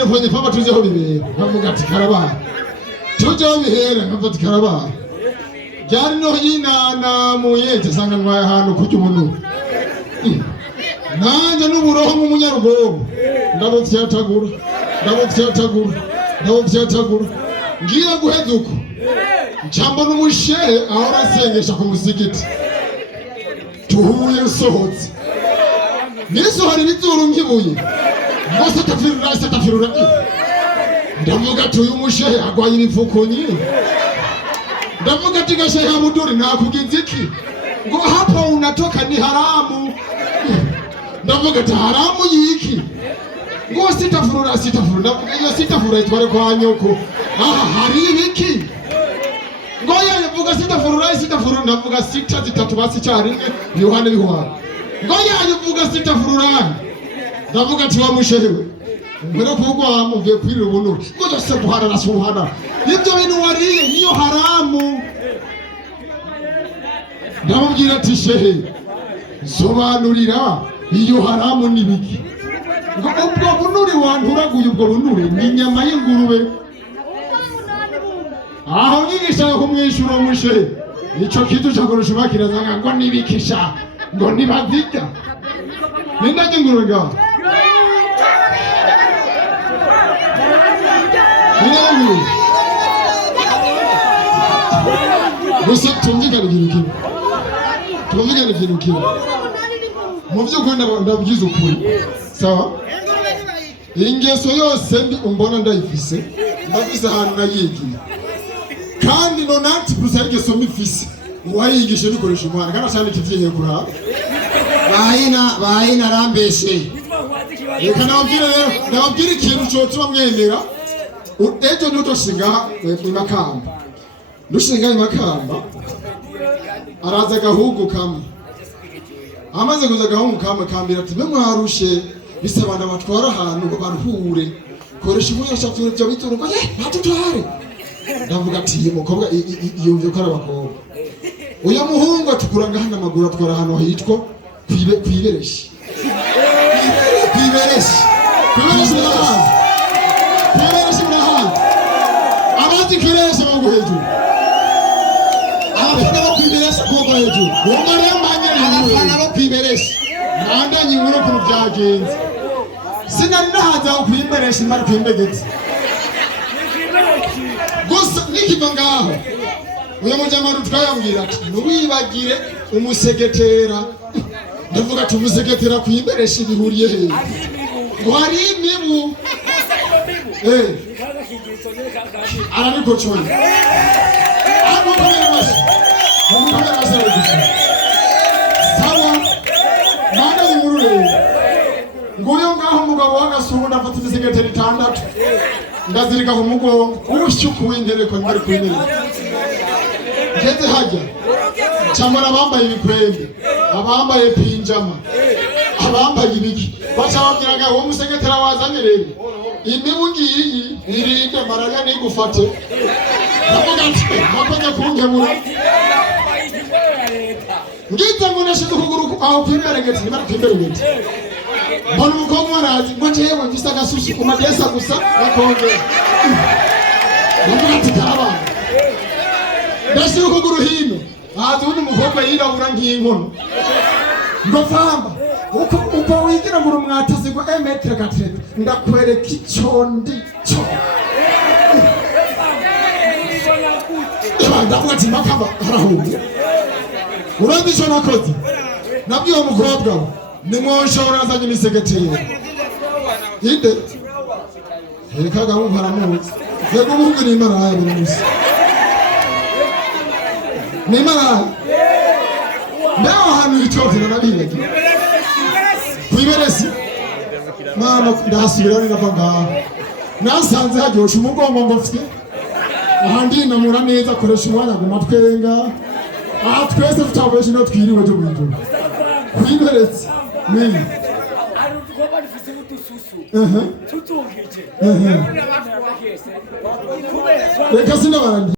telefone papa tuzeho bibera bavuga ati karaba tujeho bihera nkafata karaba byari no yinana mu yete sanga ntwaye ahantu kujya umuntu nanje n'uburoho mu munyarugo ndabutsyatagura ngiye guheduka ncambo n'umushehe aho rasengesha ku musigiti tuhuye nsohotse nisohora ibizuru nkibuye ngo satafirura ndavuga ati uyu mushehe agwaye imifuko nyine ndavuga ati gashehe hamuduri nakugize iki ngo hapa unatoka ni haramu ndavuga ati haramu yiki ngo sitafurura ndavuga iyo sitafurura itware kwa nyoko aha hari ibiki ngo yavuga sitafurura ndavuga sita zitatu basi cyari Yohana bihwana ngo yavuga sitafurura ndavuga ati wa mushehewe mbere kugwa muvuye kwirira ubuntu ngo dose buhara subhana ibyo bintu wariye niyo haramu ndamubwira ati shehe sobanurira iyo haramu nibiki ngo ubwo bunuri wanturaguye ubwo bunuri ni inyama y'ingurube aho nyigisha kumwishura umushehe ico kitu cyakorosha bakirazaga ngo nibikisha ngo nibavika nindaje ingurube ngaho gusa tumvikane ikintu kimwe mu by'ukuri ndabyiza ukuri sawa ingeso yose mbi umbona ndayifise ndafise ahantu nayigiye kandi nonanti gusa ingeso mifise uwayigishe bikoresha umwana kandi cyane kivyenye kuraba bahina rambeshe reka nababwira ikintu cyotuma mwemera ejo nutoshinga imakamba dushinga imakamba araza agahugu kamwe amaze kuza agahugu kamwe kambira ati mwarushe bisabana batwara ahantu ngo baruhure koresha umuyashatu byo bituruka natutware ndavuga ati iyi mukobwa yumve ko ari abakobwa uyu muhungu atukuranga hano amaguru atwara ahantu hitwa kwibereshi abazi kiresha bago hejuru abafana bo kwiberesha kuko hejuru umare manye abafana bo kwiberesha nandanye inkuru ku byagenze sinari nahaza kwiberesha imara kwimbegetse gusa nikiva ngaho uyu mujamano twayambwira ati nubibagire umusegetera ndavuga ati umusegetera kwiberesha bihuriye he ngo hari imibu arabikocoye sawa mana y'ingurube nguyo ngaho umugabo w'agasubu ndafata imisegetera 6 ndazirika ku mugongo ushyuka w'intereko mbere ku intebe ngeze hajya cyamara abambaye ibikwembe abambaye pinjama abambaye ibiki bacababwiraga uwo musegetera wazanye rero imibu ngiyi irinde malaria nigufate ndavuga ati makonya kungemura ngize ngo nashize ukuguru aho kwimberengeti nimara kwimberengeti mbona umukobwa arazi ngo jewe mfise agasushi ku madesa gusa bakonge ndavuga ati karaba ndashira ukuguru hino haza undi mukobwa yirabura nk'inkono ngo famba uko wigira ngo umwatazi ngo emetre gatrete ndakwereka icyo ndico ndavuga ati makamba harahumye urazi icyo nakoze nabwiye uwo mukobwa nimwoshobora azanye imisegeteri inde rekaga ngo haramuzi yego ubundi ni maraya buri munsi ni maraya ndaho hantu itotera nabirege kwiberesi mama ndasubira ni navaga nasanze hajyosha umugongo ngo mfite ahandi namura neza koresha umwanya ngo matwenga aha twese tutabeshe no twiriwe cyo mwinjoro kwiberesi ni reka sinabandi